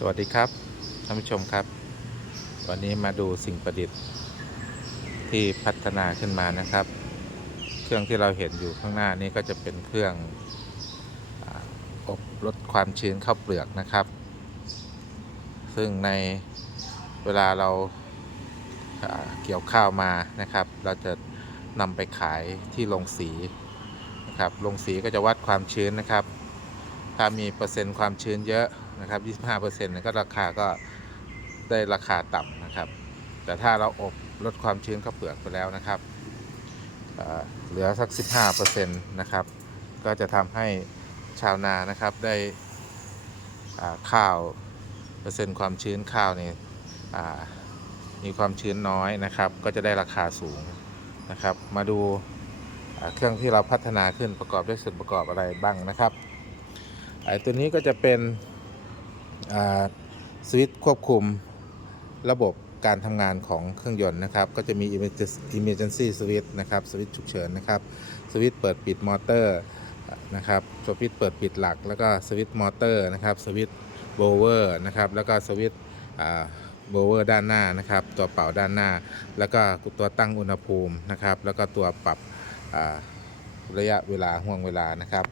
สวัสดีครับท่านผู้ชมครับ วันนี้มาดูสิ่งประดิษฐ์ที่พัฒนาขึ้นมานะครับ เครื่องที่เราเห็นอยู่ข้างหน้านี้ก็จะเป็นเครื่องอบลดความชื้นเข้าเปลือกนะครับ ซึ่งในเวลาเราเกี่ยวข้าวมานะครับ เราจะนำไปขายที่โรงสีนะครับโรงสีก็จะวัดความชื้นนะครับ ถ้ามีเปอร์เซ็นต์ความชื้นเยอะ นะครับ25%เนี่ยก็ราคาก็ได้ราคาต่ำนะครับ แต่ถ้าเราอบลดความชื้นข้าวเปลือกไปแล้วนะครับเหลือสัก 15%นะครับ ก็จะทำให้ชาวนานะครับได้ข้าวเปอร์เซ็นต์ความชื้นข้าวเนี่ยมีความชื้นน้อยนะครับ ก็จะได้ราคาสูงนะครับ มาดูเครื่องที่เราพัฒนาขึ้นประกอบด้วยส่วนประกอบอะไรบ้างนะครับไอ้ตัวนี้ก็จะเป็น สวิตช์ควบคุมระบบการทำงานของเครื่องยนต์นะครับ ก็จะมี emergency switch นะครับสวิตช์ฉุกเฉินนะครับสวิตช์เปิดปิดมอเตอร์นะครับสวิตช์เปิดปิดหลัก แล้วก็สวิตช์มอเตอร์นะครับสวิตช์โบเวอร์นะครับแล้วก็สวิตช์โบเวอร์ด้านหน้านะครับ ตัวเป่าด้านหน้า แล้วก็ตัวตั้งอุณหภูมินะครับ แล้วก็ตัวปรับระยะเวลาห่วงเวลานะครับ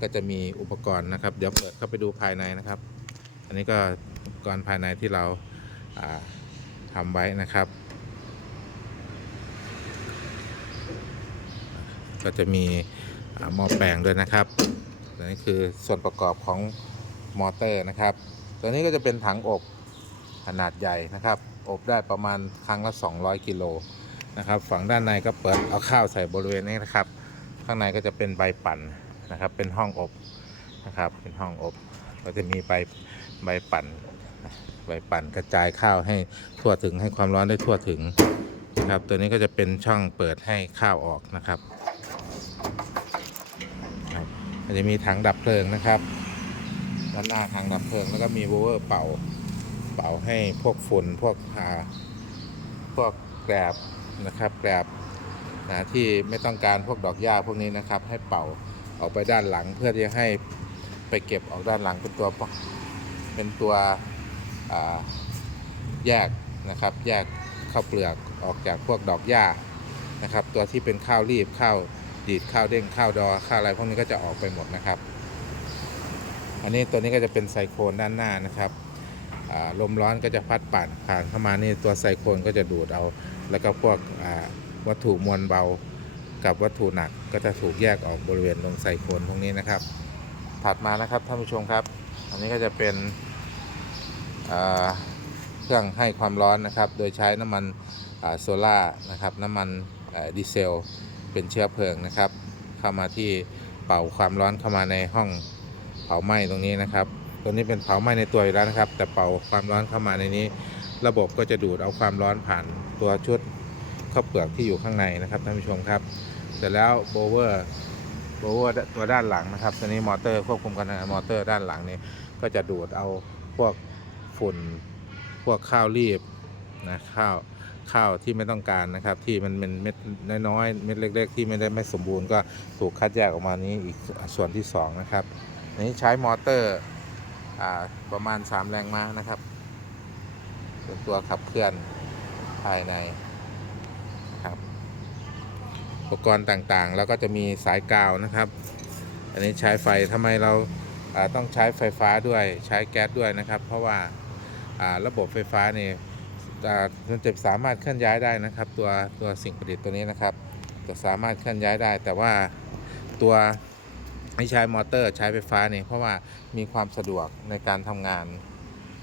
ก็จะมีอุปกรณ์นะครับ เดี๋ยวเปิดเข้าไปดูภายในนะครับ อันนี้ก็อุปกรณ์ภายในที่เราาทำไว้นะครับ ก็จะมีหม้อแปลงด้วยนะครับอันนี้คือส่วนประกอบของมอเตอร์นะครับ ตัวนี้ก็จะเป็นถังอบขนาดใหญ่นะครับ อบได้ประมาณครั้งละ 200 กิโลนะครับ ฝั่งด้านในก็เปิดเอาข้าวใส่บริเวณนี้นะครับ ข้างในก็จะเป็นใบปั่นนะครับ เป็นห้องอบนะครับ เป็นห้องอบ ก็จะมีใบ ใบปั่นใบปั่นกระจายข้าวให้ทั่วถึงให้ความร้อนได้ทั่วถึงนะครับ ตัวนี้ก็จะเป็นช่องเปิดให้ข้าวออกนะครับครับมันจะมีถังดับเพลิงนะครับด้านหน้าถังดับเพลิงแล้วก็มีโวเวอร์เป่าเป่าให้พวกฝุ่นพวกหาพวกแกลบนะครับแกลบนะที่ไม่ต้องการพวกดอกหญ้าพวกนี้นะครับ ให้เป่าออกไปด้านหลังเพื่อที่จะให้ไปเก็บออกด้านหลังเป็นตัว เป็นตัวแยกนะครับ แยกข้าวเปลือกออกจากพวกดอกหญ้านะครับ ตัวที่เป็นข้าวรีบข้าวดีดข้าวเด้งข้าวดอข้าวอะไรพวกนี้ก็จะออกไปหมดนะครับ อันนี้ตัวนี้ก็จะเป็นไซโครนด้านหน้านะครับลมร้อนก็จะพัดผ่านผ่านเข้ามานี่ตัวไซโครนก็จะดูดเอา แล้วก็พวกวัตถุมวลเบากับวัตถุหนักก็จะถูกแยกออกบริเวณตรงไซโคนตรงนี้นะครับ ถัดมานะครับท่านผู้ชมครับ อันนี้ก็จะเป็น เครื่องให้ความร้อนนะครับ โดยใช้น้ำมันโซล่านะครับน้ำมันดีเซล เป็นเชื้อเพลิงนะครับ เข้ามาที่เป่าความร้อนเข้ามาในห้องเผาไหม้ตรงนี้นะครับ ตัวนี้เป็นเผาไหม้ในตัวอยู่แล้วนะครับ แต่เป่าความร้อนเข้ามาในนี้ ระบบก็จะดูดเอาความร้อนผ่านตัวชุดข้าวเปลือกที่อยู่ข้างในนะครับท่านผู้ชมครับ เสร็จแล้วโบเวอร์โบเวอร์ตัวด้านหลังนะครับตัวนี้มอเตอร์ควบคุมการทำงานมอเตอร์ด้านหลังนี้ก็จะดูดเอาพวก ฝุ่น พวกข้าวรีบนะข้าวข้าวที่ไม่ต้องการนะครับ ที่มันเป็นเม็ดน้อยๆเม็ดเล็ก ๆ ที่ไม่ได้ไม่สมบูรณ์ก็ถูกคัดแยกออกมานี้อีกส่วนที่สองนะครับอันนี้ใช้มอเตอร์ประมาณ 3 แรงม้านะครับเป็นตัวขับเคลื่อนภายในครับอุปกรณ์ต่างๆ แล้วก็จะมีสายกาวนะครับ อันนี้ใช้ไฟทำไมเราต้องใช้ไฟฟ้าด้วยใช้แก๊สด้วยนะครับ เพราะว่า ระบบไฟฟ้านี่อ่ามันจะสามารถเคลื่อนย้ายได้นะครับ ตัวตัวสิ่งประดิษฐ์ตัวนี้นะครับจะสามารถเคลื่อนย้ายได้ แต่ว่าตัวไม่ใช้มอเตอร์ใช้ไฟฟ้านี่เพราะว่ามีความสะดวกในการทำงาน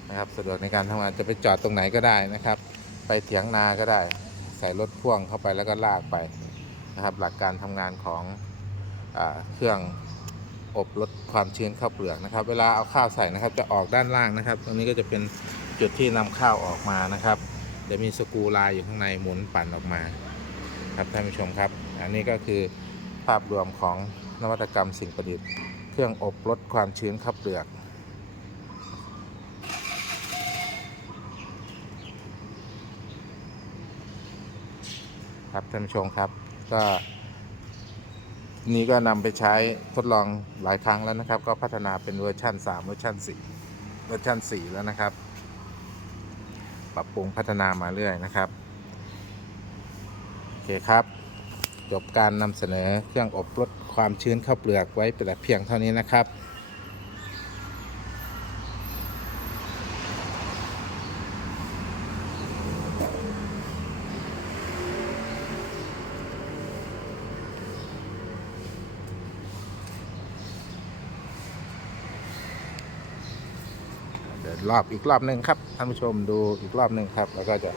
นะครับ สะดวกในการทำงานจะไปจอดตรงไหนก็ได้นะครับ ไปเถียงนาก็ได้ ใส่รถพ่วงเข้าไปแล้วก็ลากไปนะครับ หลักการทำงานของอเครื่องอบลดความชื้นข้าวเปลือกนะครับ เวลาเอาข้าวใส่นะครับ จะออกด้านล่างนะครับ ตรงนี้ก็จะเป็น จุดที่นำข้าวออกมานะครับจะมีสกรูลายอยู่ข้างในหมุนปั่นออกมา ครับท่านผู้ชมครับ อันนี้ก็คือภาพรวมของนวัตกรรมสิ่งประดิษฐ์เครื่องอบลดความชื้นข้าวเปลือก ครับท่านผู้ชมครับก็นี่ก็นำไปใช้ทดลองหลายครั้งแล้วนะครับ ก็พัฒนาเป็นเวอร์ชัน3เวอร์ชัน4เวอร์ชัน4แล้วนะครับ ปรับปรุงพัฒนามาเรื่อยนะครับ โอเคครับ จบการนำเสนอเครื่องอบลดความชื้นข้าวเปลือกไว้แต่เพียงเท่านี้นะครับ รอบอีกรอบหนึ่งครับท่านผู้ชมดูอีกรอบหนึ่งครับ แล้วก็จะ